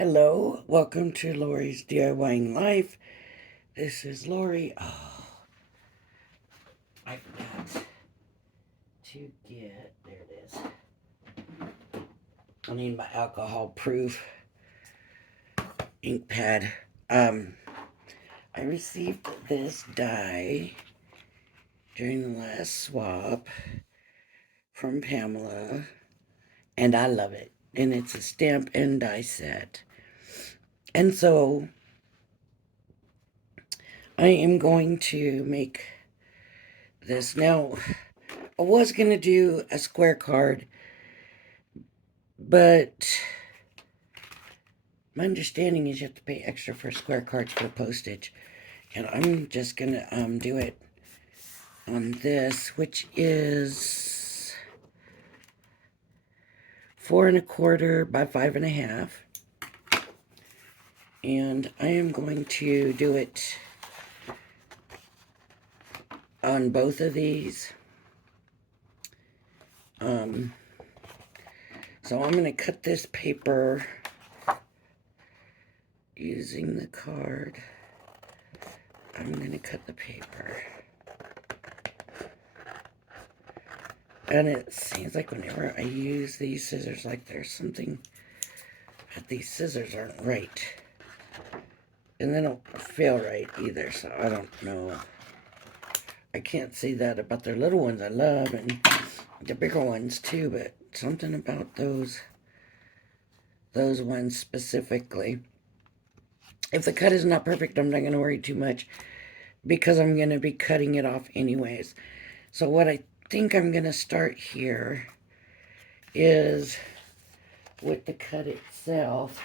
Hello, welcome to Lori's DIYing Life. This is Lori. Oh, I forgot to there it is. I need my alcohol-proof ink pad. I received this die during the last swap from Pamela, and I love it. And it's a stamp and die set. And so I am going to make this. Now, I was going to do a square card, but my understanding is you have to pay extra for square cards for postage. And I'm just going to do it on this, which is 4 1/4 by 5 1/2. And I am going to do it on both of these. So I'm going to cut this paper using the card. I'm going to cut the paper. And it seems like whenever I use these scissors, like there's something that these scissors aren't right. And they don't feel right either, so I don't know. I can't say that about their little ones I love, and the bigger ones too, but something about those ones specifically. If the cut is not perfect, I'm not going to worry too much because I'm going to be cutting it off anyways. So what I think I'm going to start here is with the cut itself,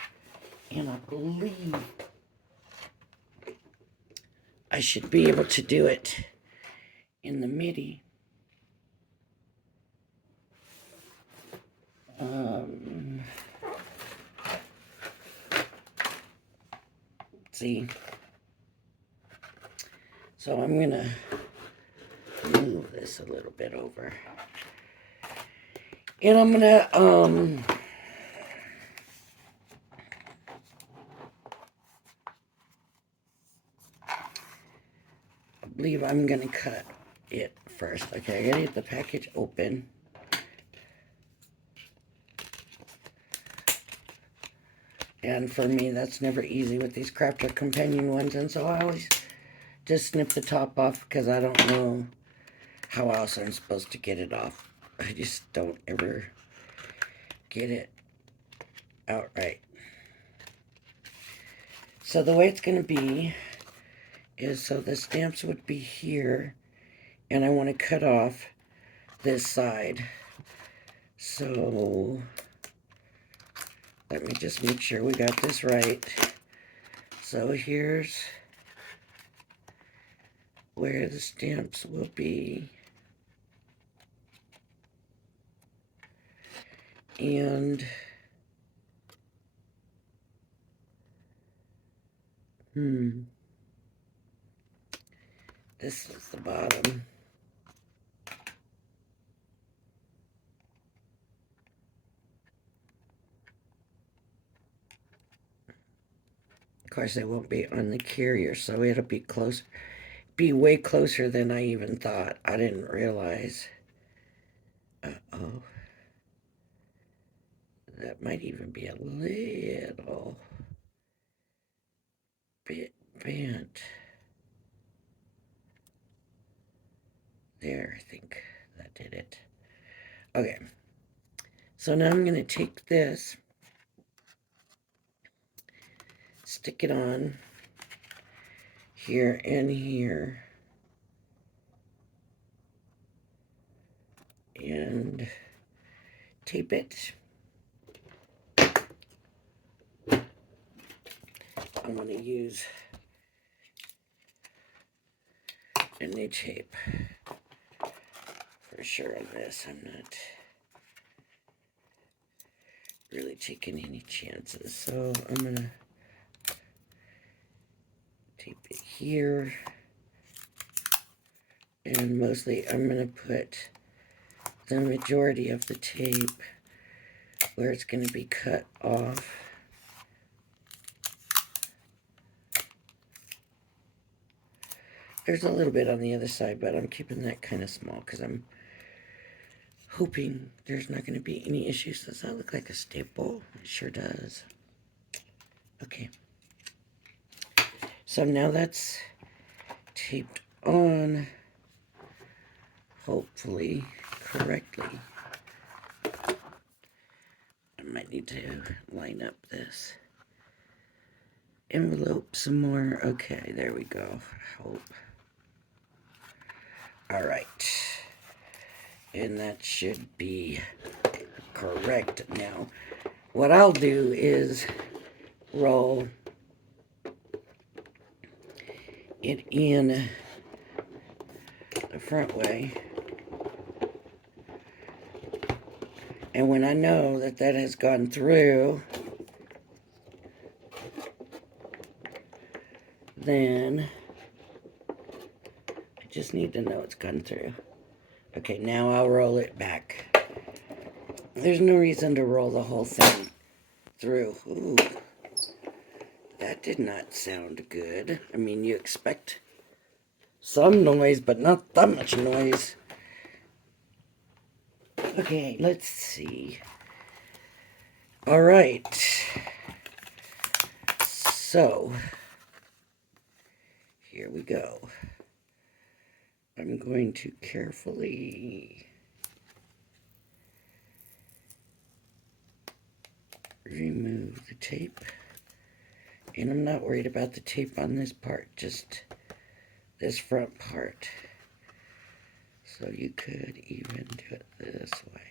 and I believe I should be able to do it in the MIDI. See, so I'm gonna move this a little bit over, and I'm gonna I believe I'm gonna cut it first. Okay, I gotta get the package open. And for me, that's never easy with these Crafter Companion ones, and so I always just snip the top off because I don't know how else I'm supposed to get it off. I just don't ever get it out right. So the way it's going to be is, so the stamps would be here, and I want to cut off this side. So let me just make sure we got this right. So here's where the stamps will be. And this is the bottom. Of course, they won't be on the carrier, so it'll be close, be way closer than I even thought. I didn't realize. Uh-oh. That might even be a little bit bent. There, I think that did it. Okay. So now I'm going to take this, stick it on here and here, and tape it. I'm going to use a new tape for sure on this. I'm not really taking any chances. So I'm going to tape it here. And mostly I'm going to put the majority of the tape where it's going to be cut off. There's a little bit on the other side, but I'm keeping that kind of small because I'm hoping there's not going to be any issues. Does that look like a staple? It sure does. Okay. So now that's taped on, hopefully correctly. I might need to line up this envelope some more. Okay, there we go. Hope. All right. And that should be correct now. What I'll do is roll it in the front way. And when I know that that has gone through, then I just need to know it's gone through. Okay, now I'll roll it back. There's no reason to roll the whole thing through. Ooh, that did not sound good. I mean, you expect some noise, but not that much noise. Okay, let's see. All right. So, here we go. I'm going to carefully remove the tape. And I'm not worried about the tape on this part, just this front part. So you could even do it this way,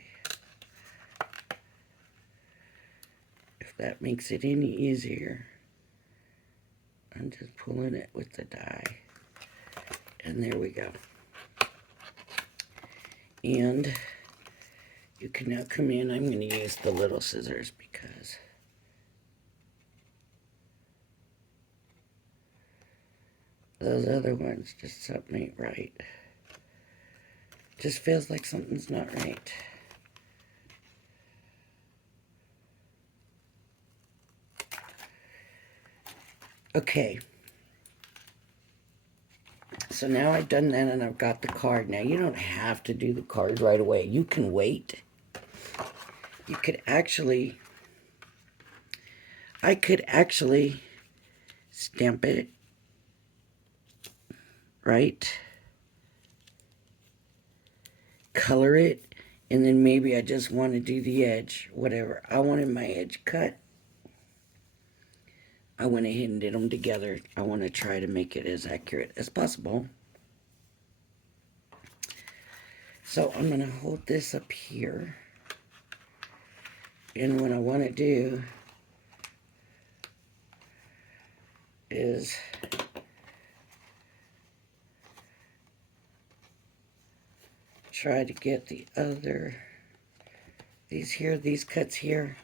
if that makes it any easier. I'm just pulling it with the die. And there we go. And you can now come in. I'm going to use the little scissors because those other ones, just something ain't right. Just feels like something's not right. Okay. So now I've done that and I've got the card. Now you don't have to do the card right away. You can wait. You could actually, I could actually stamp it, right? Color it, and then maybe I just want to do the edge, whatever. I wanted my edge cut. I went ahead and did them together. I want to try to make it as accurate as possible. So I'm going to hold this up here. And what I want to do is try to get the other, these cuts here,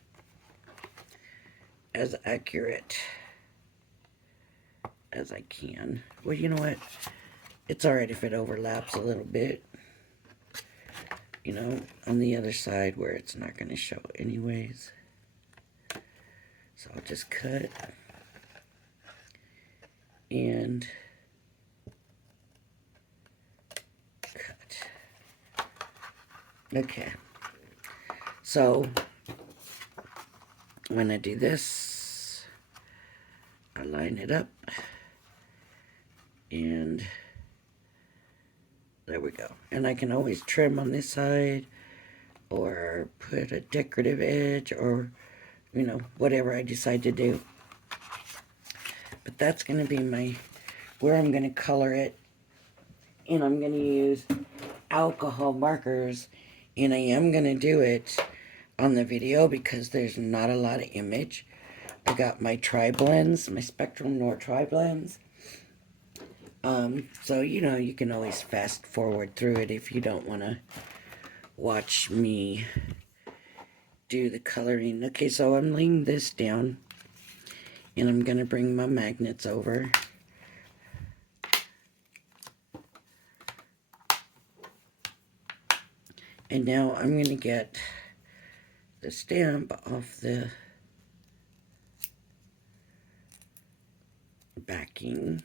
as accurate as I can. Well, you know what? It's alright if it overlaps a little bit. You know, on the other side where it's not going to show anyways. So I'll just cut. And cut. Okay. So when I do this, I line it up. And there we go. And I can always trim on this side or put a decorative edge or, you know, whatever I decide to do. But that's going to be my, where I'm going to color it. And I'm going to use alcohol markers. And I am going to do it on the video because there's not a lot of image. I got my tri-blends, my Spectrum Nor tri-blends. So, you know, you can always fast forward through it if you don't want to watch me do the coloring. Okay, so I'm laying this down. And I'm going to bring my magnets over. And now I'm going to get the stamp off the backing.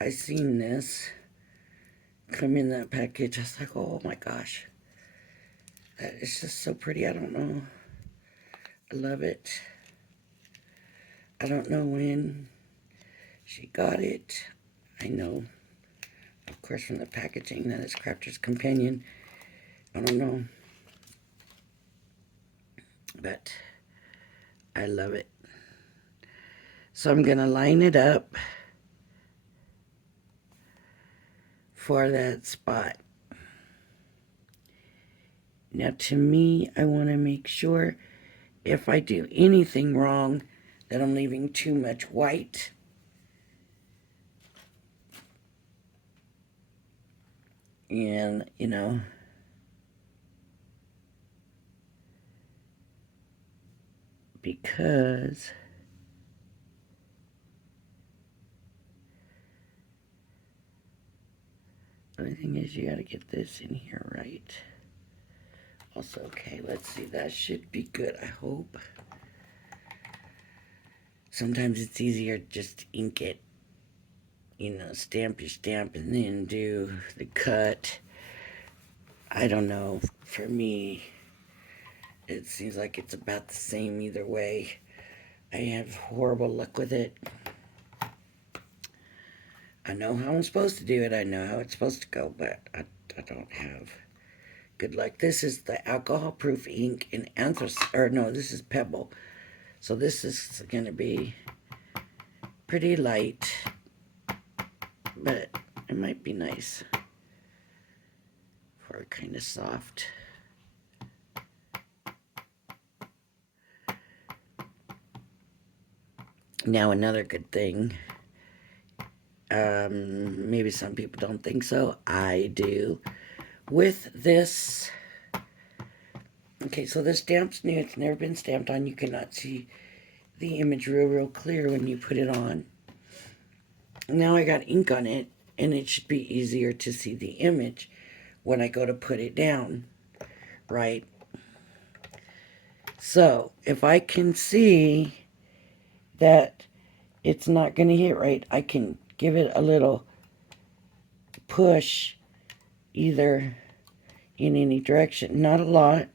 I seen this come in that package. I was like, oh my gosh. That is just so pretty. I don't know. I love it. I don't know when she got it. I know, of course, from the packaging that it's Crafter's Companion. I don't know. But I love it. So I'm going to line it up for that spot. Now, to me, I want to make sure if I do anything wrong that I'm leaving too much white. And, you know, because the only thing is you got to get this in here right. Also, okay, let's see, that should be good, I hope. Sometimes it's easier just to ink it, you know, stamp your stamp and then do the cut. I don't know, for me, it seems like it's about the same either way. I have horrible luck with it. I know how I'm supposed to do it, I know how it's supposed to go, but I don't have good luck. This is the alcohol-proof ink in anthracite, or no, this is Pebble. So this is going to be pretty light, but it might be nice for kind of soft. Now another good thing, maybe some people don't think so, I do, with this. Okay, so this stamp's new, it's never been stamped on. You cannot see the image real clear when you put it on. Now I got ink on it, and it should be easier to see the image when I go to put it down, right? So, if I can see that it's not going to hit right, I can give it a little push either in any direction. Not a lot,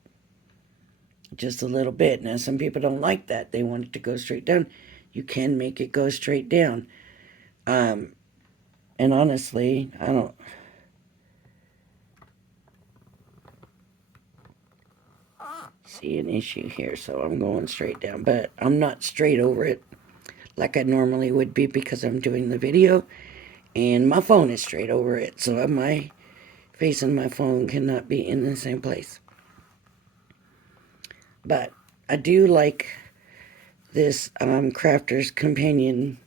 just a little bit. Now, some people don't like that. They want it to go straight down. You can make it go straight down. And honestly, I don't see an issue here, so I'm going straight down. But I'm not straight over it like I normally would be because I'm doing the video, and my phone is straight over it, so my face and my phone cannot be in the same place. But I do like this Crafter's Companion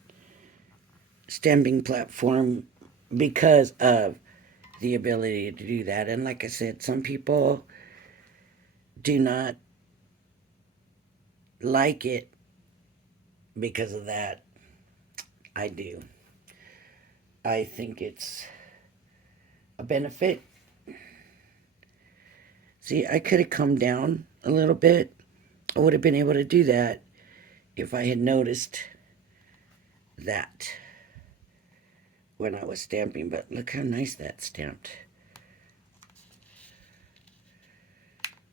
stamping platform because of the ability to do that. And like I said, some people do not like it because of that. I do. I think it's a benefit. See, I could have come down a little bit. I would have been able to do that if I had noticed that when I was stamping. But look how nice that's stamped.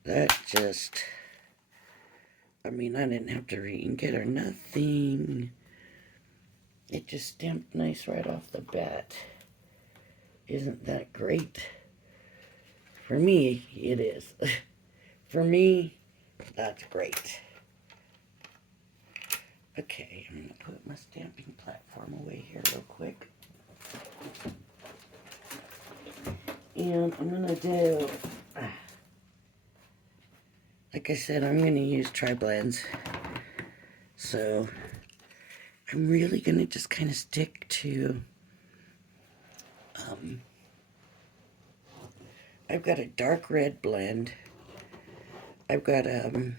That just, I mean, I didn't have to re-ink it or nothing. It just stamped nice right off the bat. Isn't that great? For me, it is. For me, that's great. Okay, I'm going to put my stamping platform away here real quick. And I'm going to do, like I said, I'm going to use tri-blends. So I'm really going to just kind of stick to, I've got a dark red blend. I've got a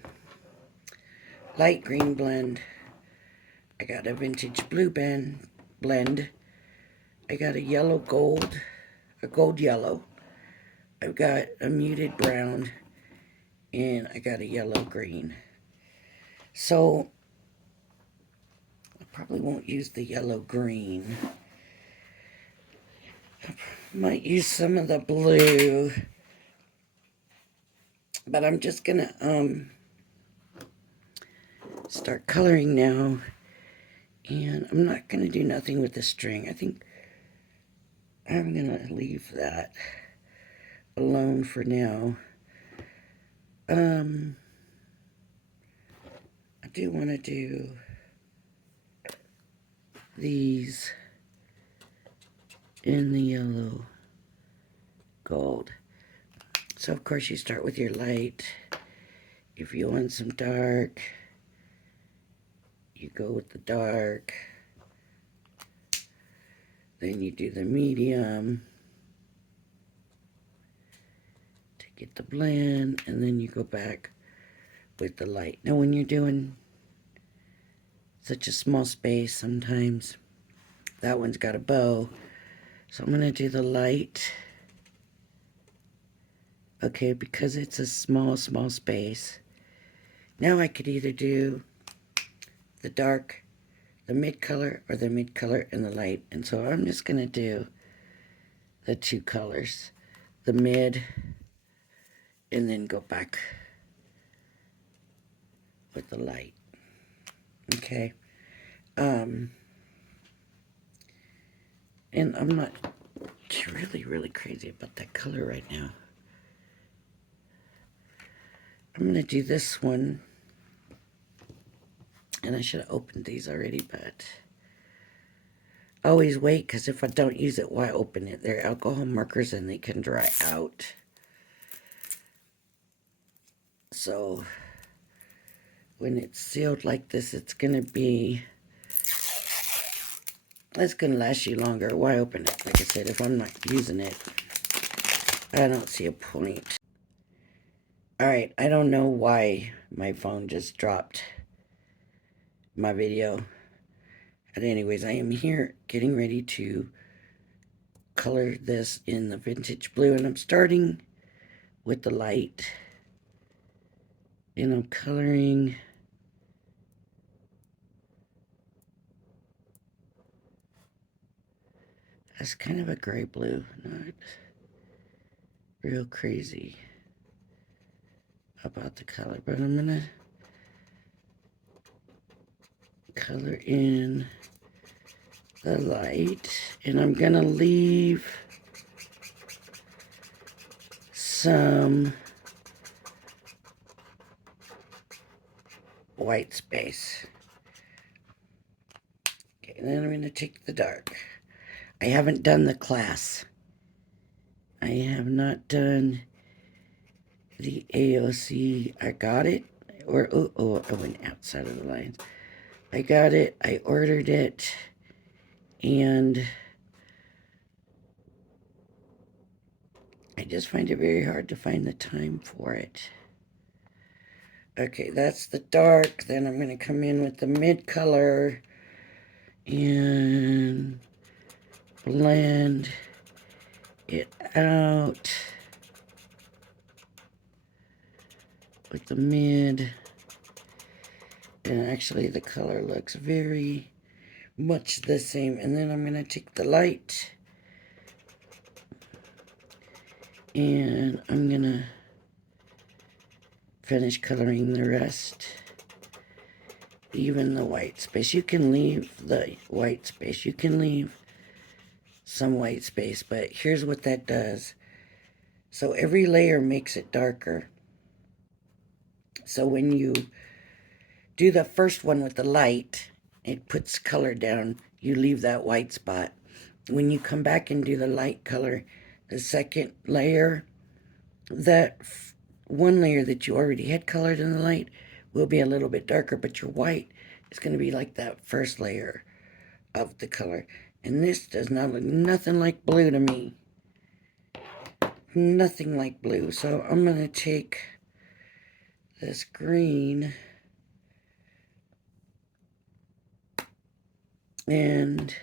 light green blend. I got a vintage blue blend. I got a yellow gold, a gold yellow. I've got a muted brown, and I got a yellow green. So I probably won't use the yellow green Might use some of the blue, but I'm just gonna start coloring now, and I'm not gonna do nothing with the string. I think I'm gonna leave that alone for now. I do want to do these in the yellow gold. So of course you start with your light. If you want some dark, you go with the dark. Then you do the medium to get the blend, and then you go back with the light. Now when you're doing such a small space, sometimes that one's got a bow. So I'm going to do the light. Okay, because it's a small space. Now I could either do the dark, the mid color, or the mid color and the light. And so I'm just going to do the two colors, the mid, and then go back with the light. Okay. And I'm not really crazy about that color right now. I'm going to do this one. And I should have opened these already, but always wait, because if I don't use it, why open it? They're alcohol markers and they can dry out. So when it's sealed like this, it's going to last you longer. Why open it? Like I said, if I'm not using it, I don't see a point. Alright, I don't know why my phone just dropped my video. But anyways, I am here getting ready to color this in the vintage blue, and I'm starting with the light. And I'm coloring as kind of a gray blue, not real crazy about the color, but I'm gonna color in the light, and I'm gonna leave some white space. Okay, and then I'm gonna take the dark. I haven't done the class. I have not done the AOC. I got it, or I went outside of the lines. I got it, I ordered it, and I just find it very hard to find the time for it. Okay, that's the dark. Then I'm going to come in with the mid color and blend it out with the mid. And actually the color looks very much the same. And then I'm going to take the light and I'm going to finish coloring the rest. Even the white space. You can leave the white space. You can leave some white space, but here's what that does. So every layer makes it darker. So when you do the first one with the light, it puts color down. You leave that white spot. When you come back and do the light color, the second layer, that one layer that you already had colored in the light will be a little bit darker, but your white is going to be like that first layer of the color. And this does not look nothing like blue to me. Nothing like blue. So I'm going to take this green and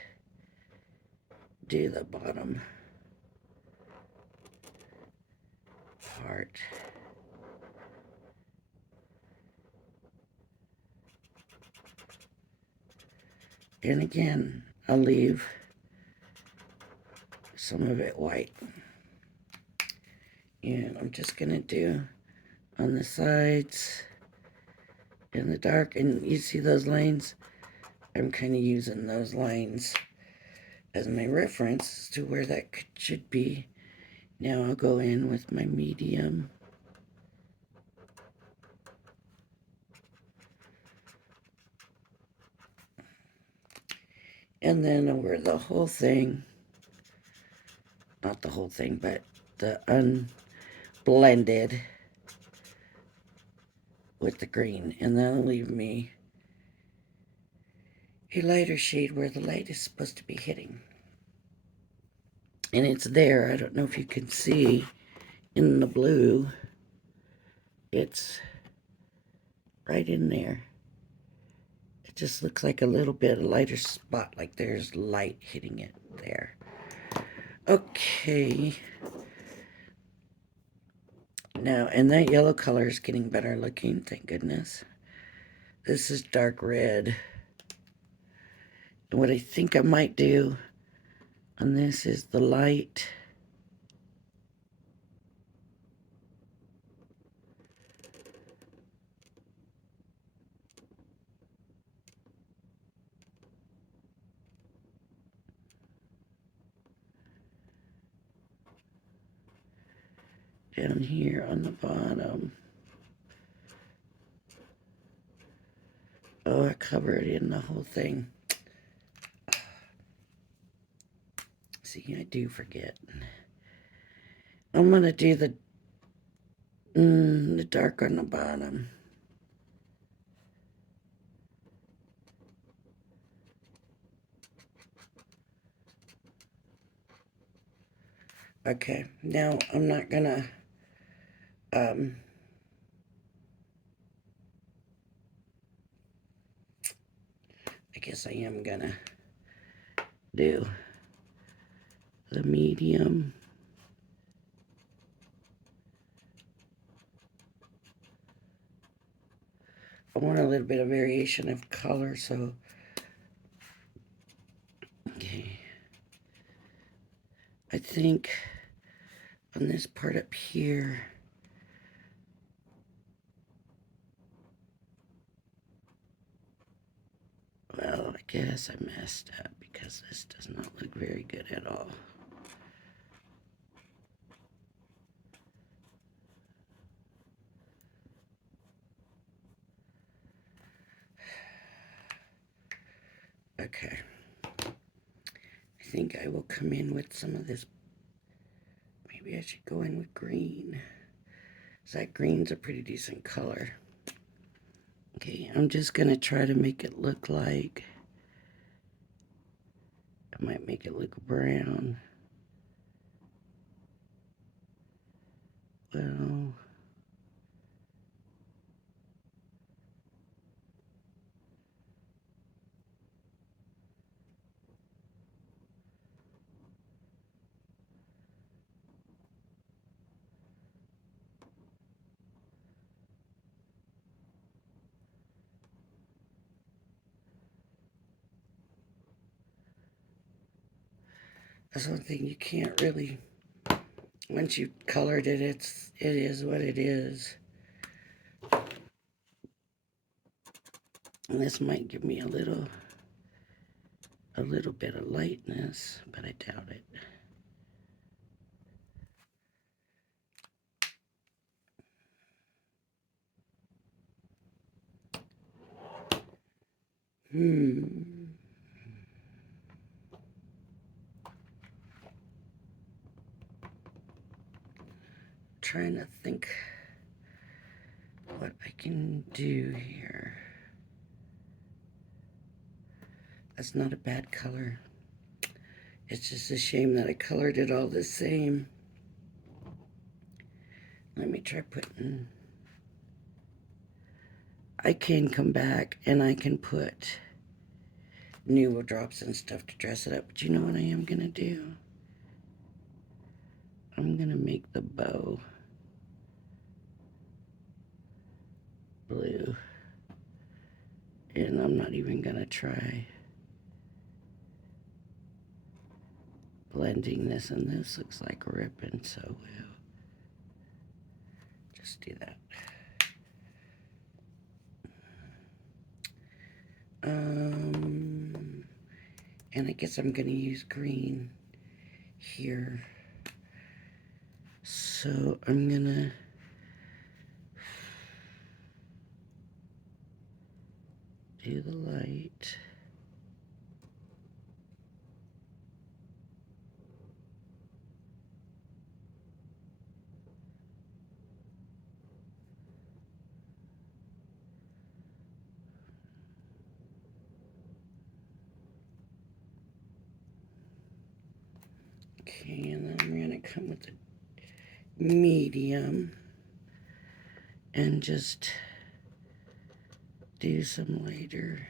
do the bottom part. And again, I'll leave some of it white. And I'm just going to do on the sides in the dark. And you see those lines? I'm kind of using those lines as my reference to where that should be. Now I'll go in with my medium. And then over the whole thing, not the whole thing, but the unblended with the green. And that'll leave me a lighter shade where the light is supposed to be hitting. And it's there. I don't know if you can see in the blue. It's right in there. It just looks like a little bit of lighter spot, like there's light hitting it there. Okay. Now, and that yellow color is getting better looking, thank goodness. This is dark red. And what I think I might do on this is the light. Down here on the bottom. Oh, I covered in the whole thing. See, I do forget. I'm going to do the dark on the bottom. Okay, now I'm not going to I guess I am going to do the medium. I want a little bit of variation of color, so okay. I think on this part up here, well, I guess I messed up because this does not look very good at all. Okay. I think I will come in with some of this. Maybe I should go in with green. That green's a pretty decent color. Okay, I'm just going to try to make it look like, I might make it look brown. Well, that's one thing you can't really, once you've colored it, it is what it is. And this might give me a little bit of lightness, but I doubt it. Trying to think what I can do here. That's not a bad color. It's just a shame that I colored it all the same. Let me try putting, I can come back and I can put new drops and stuff to dress it up. But you know what I am going to do? I'm going to make the bow blue. And I'm not even going to try blending this, and this looks like ripping, so we'll just do that. And I guess I'm gonna use green here. So I'm gonna do the light. Okay, and then I'm gonna come with the medium and just do some lighter,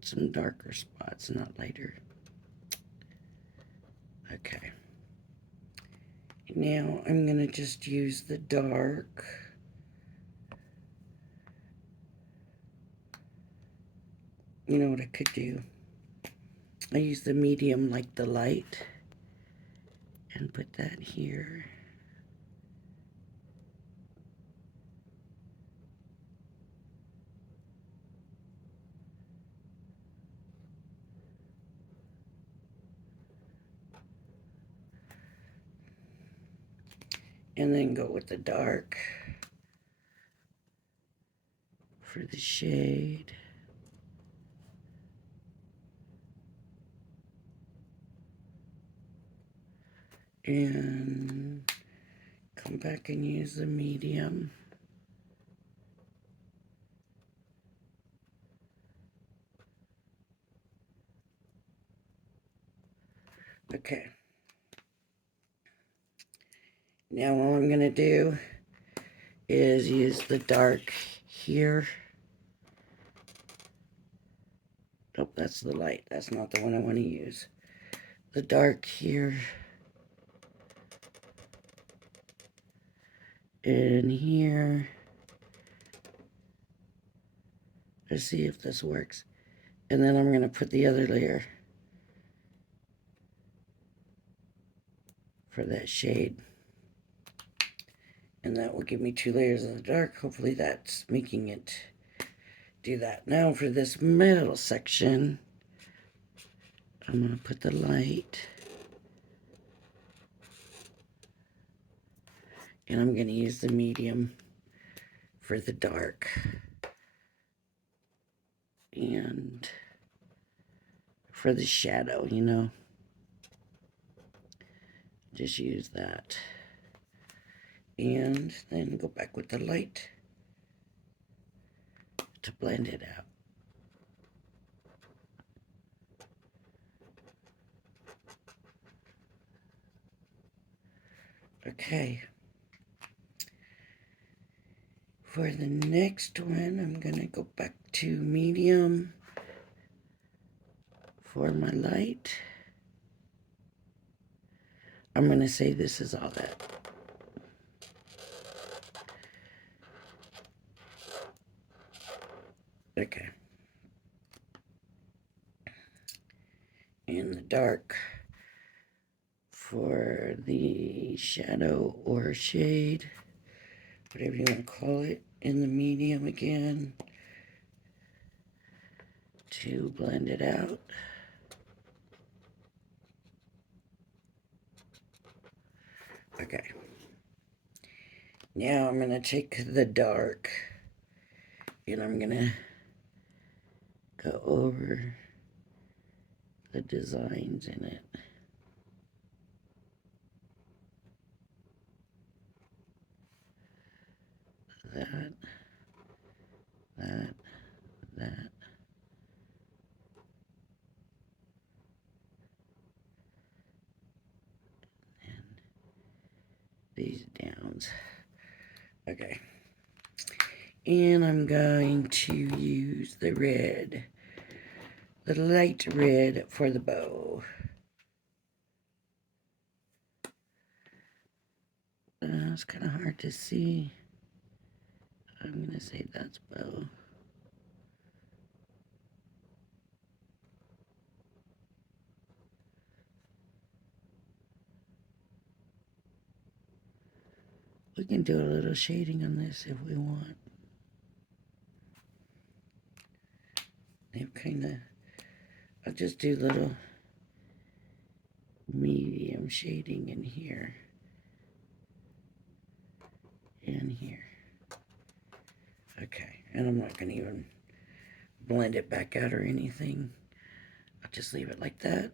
some darker spots, not lighter. Okay. Now I'm gonna just use the dark. You know what I could do? I use the medium like the light and put that here. And then go with the dark for the shade. And come back and use the medium. Okay. Now all I'm gonna do is use the dark here. Nope, that's the light. That's not the one I want to use. The dark here. And here. Let's see if this works. And then I'm going to put the other layer for that shade. And that will give me 2 layers of the dark. Hopefully that's making it do that. Now for this middle section, I'm going to put the light. And I'm going to use the medium for the dark. And for the shadow, you know. Just use that. And then go back with the light to blend it out. Okay. For the next one, I'm going to go back to medium for my light. I'm going to say this is all that. Okay. And the dark for the shadow or shade, whatever you want to call it, in the medium again to blend it out. Okay. Now I'm going to take the dark and I'm going to go over the designs in it. That, that. And these downs. Okay. And I'm going to use the red, the light red for the bow. It's kind of hard to see. I'm going to say that's bow. We can do a little shading on this if we want. I'll just do little medium shading in here and here. Okay, and I'm not gonna even blend it back out or anything. I'll just leave it like that.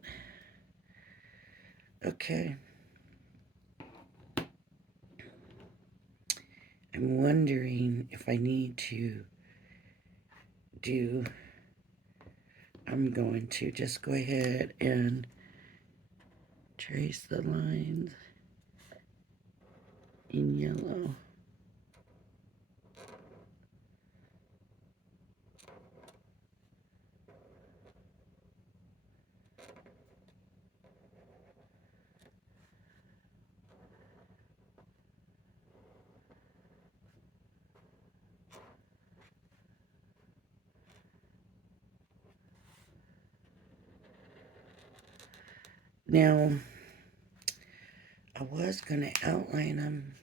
Okay. I'm wondering if I need to do, I'm going to just go ahead and trace the lines in yellow. Now, I was going to outline them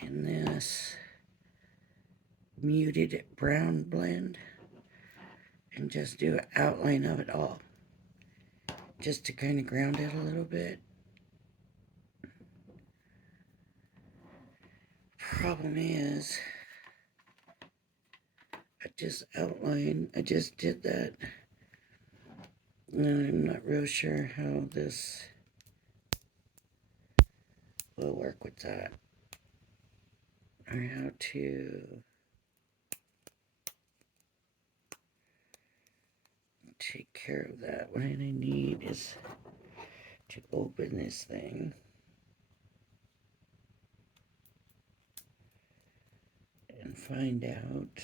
in this muted brown blend and just do an outline of it all, just to kind of ground it a little bit. Problem is, I just did that, and I'm not real sure how this will work with that, or how to take care of that. What I need is to open this thing and find out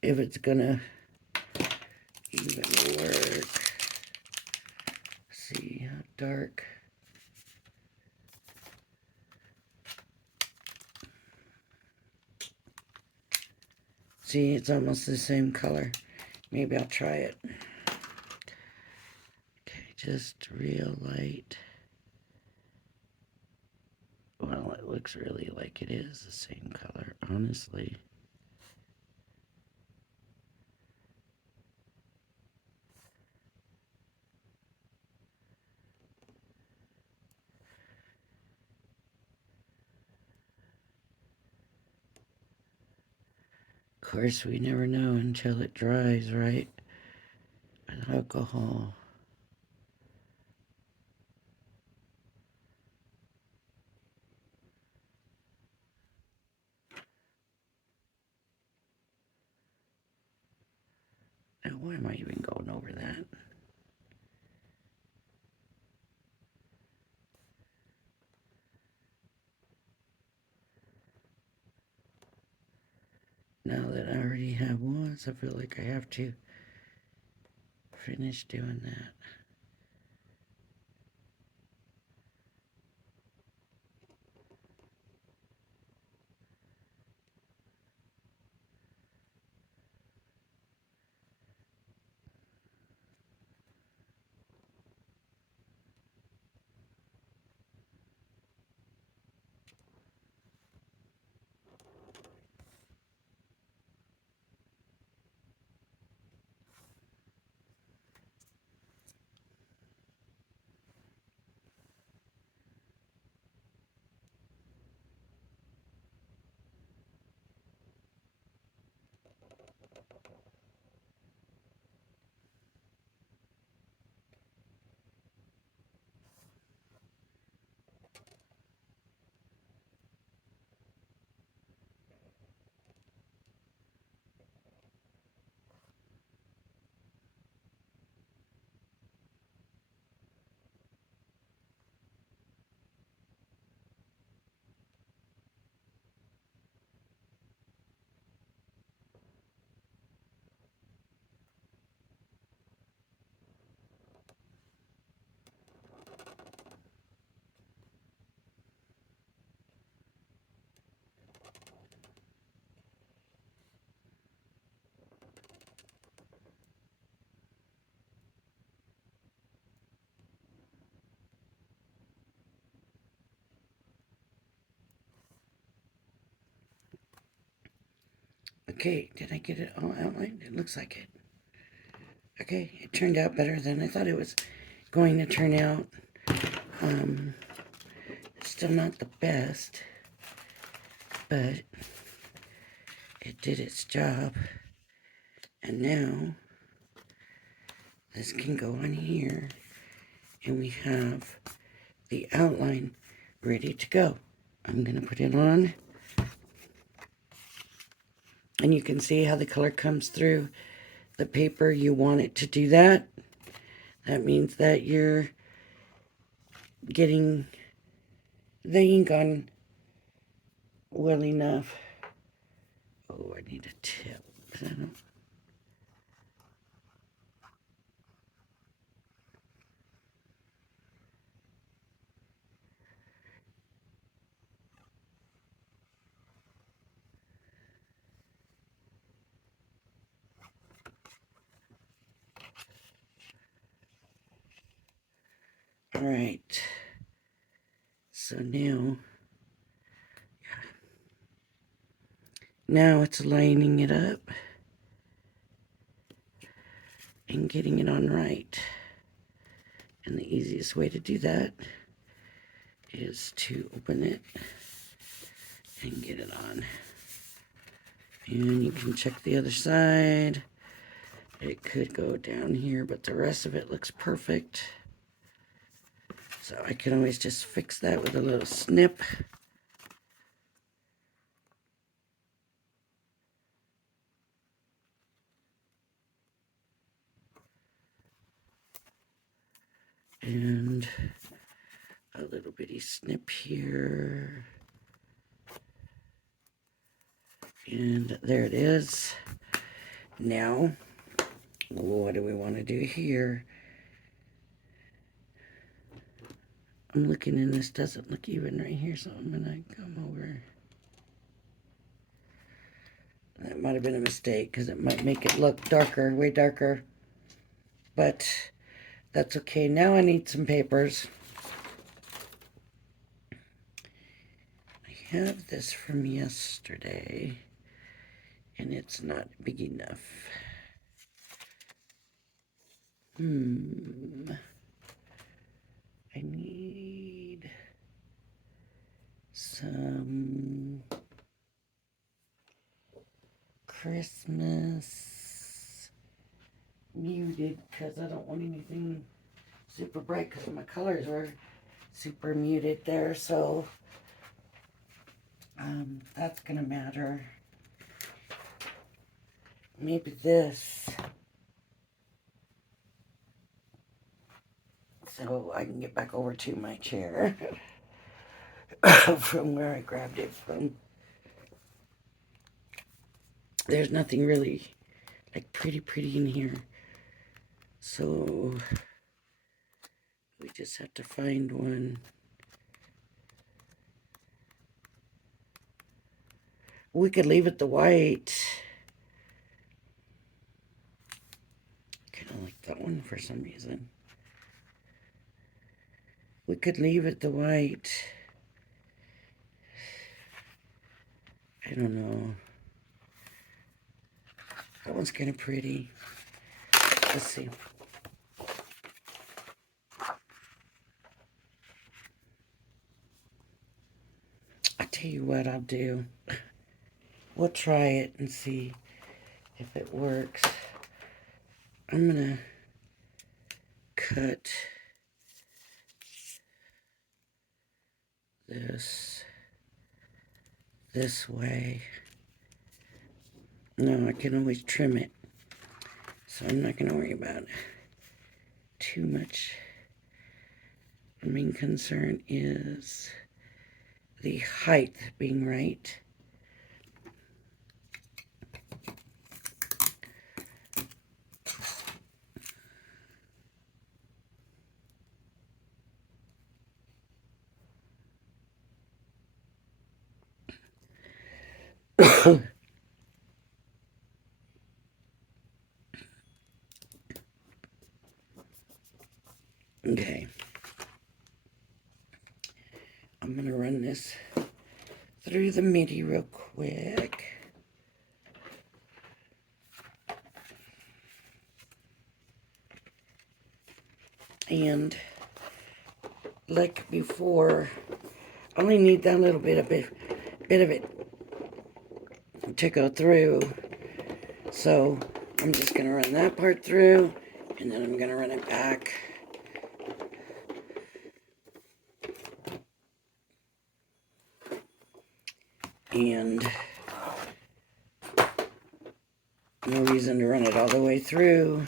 if it's gonna even work. See how dark. See, it's almost the same color. Maybe I'll try it. Okay, just real light. Well, it looks really like it is the same color, honestly. Of course, we never know until it dries, right? With alcohol. Now, why am I even going over that? Now that I already have one, I feel like I have to finish doing that. Okay, did I get it all outlined? It looks like it. Okay, it turned out better than I thought it was going to turn out. It's still not the best, but it did its job. And now this can go on here, and we have the outline ready to go. I'm going to put it on, and you can see how the color comes through the paper. You want it to do that. That means that you're getting the ink on well enough. Oh, I need a tip. All right. So now it's lining it up and getting it on right. And the easiest way to do that is to open it and get it on. And you can check the other side. It could go down here, but the rest of it looks perfect. So I can always just fix that with a little snip. And a little bitty snip here. And there it is. Now, what do we want to do here? I'm looking and this doesn't look even right here, so I'm gonna come over. That might have been a mistake because it might make it look darker, way darker. But that's okay. Now I need some papers. I have this from yesterday, and it's not big enough. I need some Christmas muted, because I don't want anything super bright because my colors were super muted there, so that's gonna matter. Maybe this, so I can get back over to my chair from where I grabbed it from. There's nothing really like pretty in here, so we just have to find one. We could leave it the white. Kind of like that one for some reason. We could leave it the white. I don't know. That one's kind of pretty. Let's see. I tell you what I'll do. We'll try it and see if it works. I'm gonna cut this way. No, I can always trim it, so I'm not gonna worry about too much. The main concern is the height being right. Okay. I'm gonna run this through the MIDI real quick. And like before, I only need that little bit of it to go through. So I'm just going to run that part through, and then I'm going to run it back. And no reason to run it all the way through.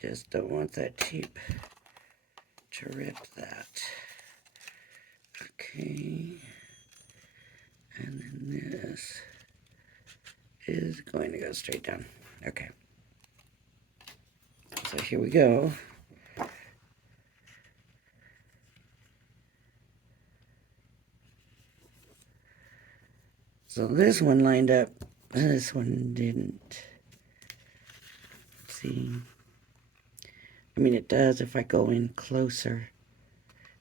Just don't want that tape to rip that. Okay. And then this is going to go straight down. Okay. So here we go. So this one lined up. This one didn't. Let's see. I mean, it does if I go in closer.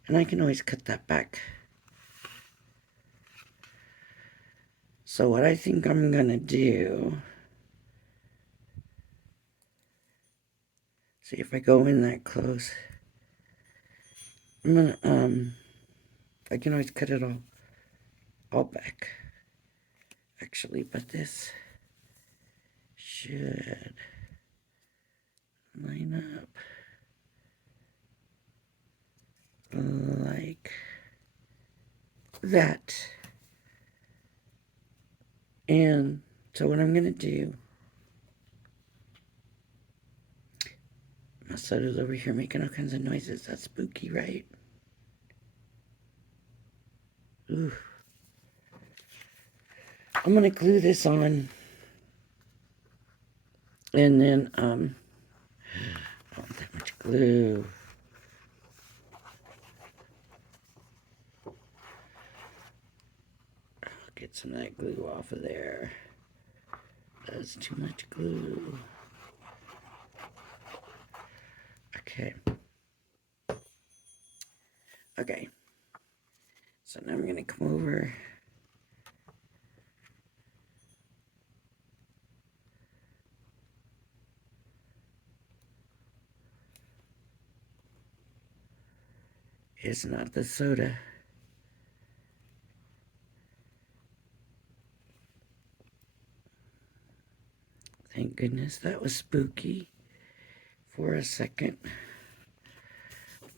And I can always cut that back. So what I think I'm going to do, see if I go in that close. I'm going to, I can always cut it all back. Actually, but this should line up like that. And so what I'm going to do, my soda's over here making all kinds of noises. That's spooky, right? Ooh. I'm going to glue this on. And then, I don't want that much glue. I'll get some of that glue off of there. That's too much glue. Okay. Okay. So now I'm going to come over. It's not the soda. Thank goodness that was spooky for a second.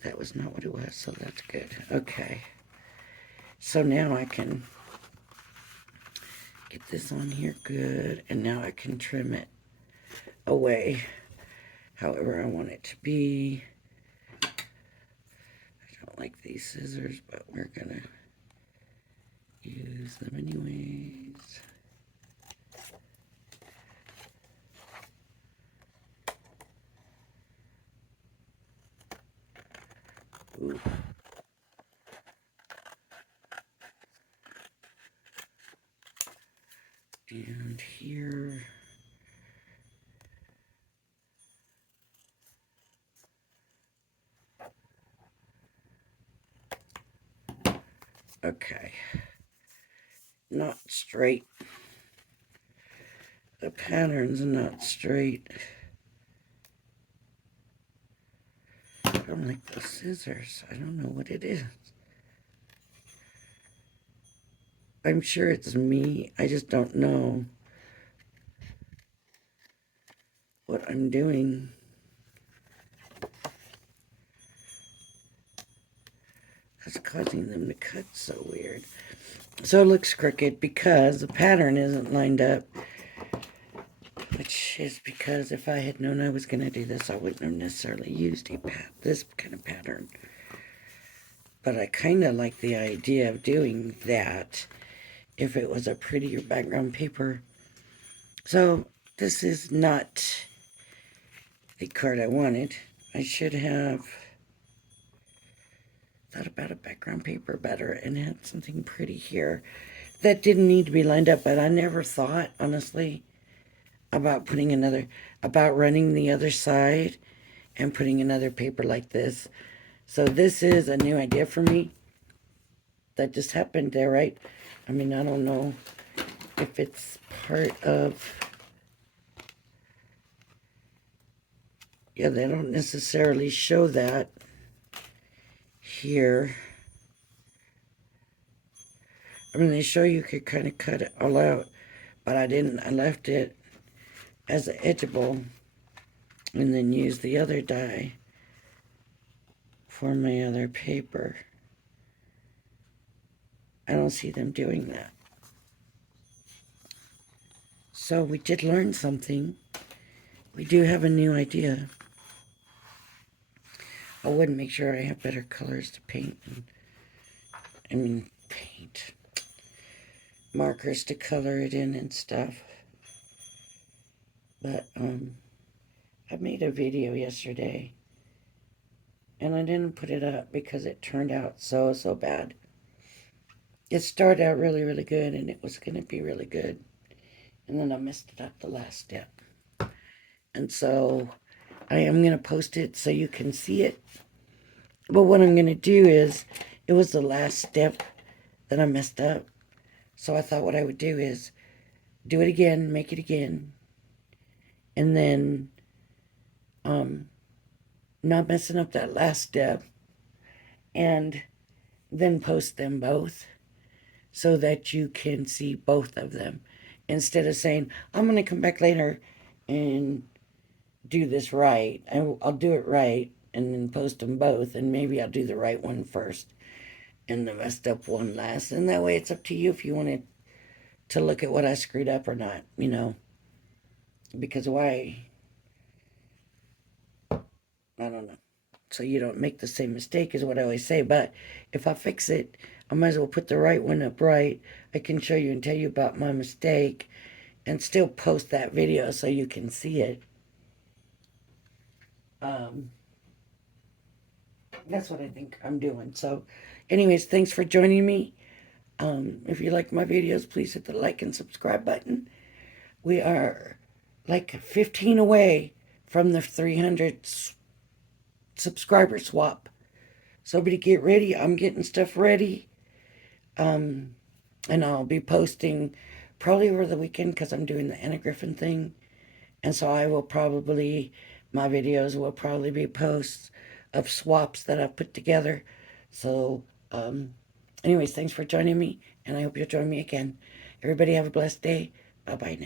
That was not what it was, so that's good. Okay. So now I can get this on here good, and now I can trim it away however I want it to be. I don't like these scissors, but we're gonna use them anyways. Ooh. And here, okay, not straight. The pattern's not straight. I don't like those scissors. I don't know what it is. I'm sure it's me. I just don't know what I'm doing. That's causing them to cut so weird. So it looks crooked because the pattern isn't lined up. Which is because if I had known I was going to do this, I wouldn't have necessarily used this kind of pattern. But I kind of like the idea of doing that if it was a prettier background paper. So this is not the card I wanted. I should have thought about a background paper better and had something pretty here. that didn't need to be lined up, but I never thought, honestly, about about running the other side and putting another paper like this. So this is a new idea for me that just happened there, right? I mean, I don't know if it's part of, yeah, they don't necessarily show that here. I mean, they show you could kind of cut it all out, but I didn't. I left it as an edgeable and then use the other die for my other paper. I don't see them doing that. So we did learn something. We do have a new idea. I would make sure I have better colors to paint. Paint. Markers to color it in and stuff. But, I made a video yesterday. And I didn't put it up because it turned out so bad. It started out really, really good, and it was going to be really good. And then I messed it up the last step. And so I am going to post it so you can see it. But what I'm going to do is, it was the last step that I messed up. So I thought what I would do is do it again, make it again, and then not messing up that last step, and then post them both so that you can see both of them. Instead of saying, I'm going to come back later and do this right. I'll do it right and then post them both, and maybe I'll do the right one first and the messed up one last. And that way it's up to you if you wanted to look at what I screwed up or not, you know. Because why? I don't know. So you don't make the same mistake is what I always say. But if I fix it, I might as well put the right one up right. I can show you and tell you about my mistake and still post that video so you can see it. That's what I think I'm doing. So anyways, thanks for joining me. If you like my videos, please hit the like and subscribe button. We are like 15 away from the 300 subscriber swap. So everybody get ready. I'm getting stuff ready. And I'll be posting probably over the weekend because I'm doing the Anna Griffin thing. And so my videos will probably be posts of swaps that I've put together. So, anyways, thanks for joining me, and I hope you'll join me again. Everybody have a blessed day. Bye-bye now.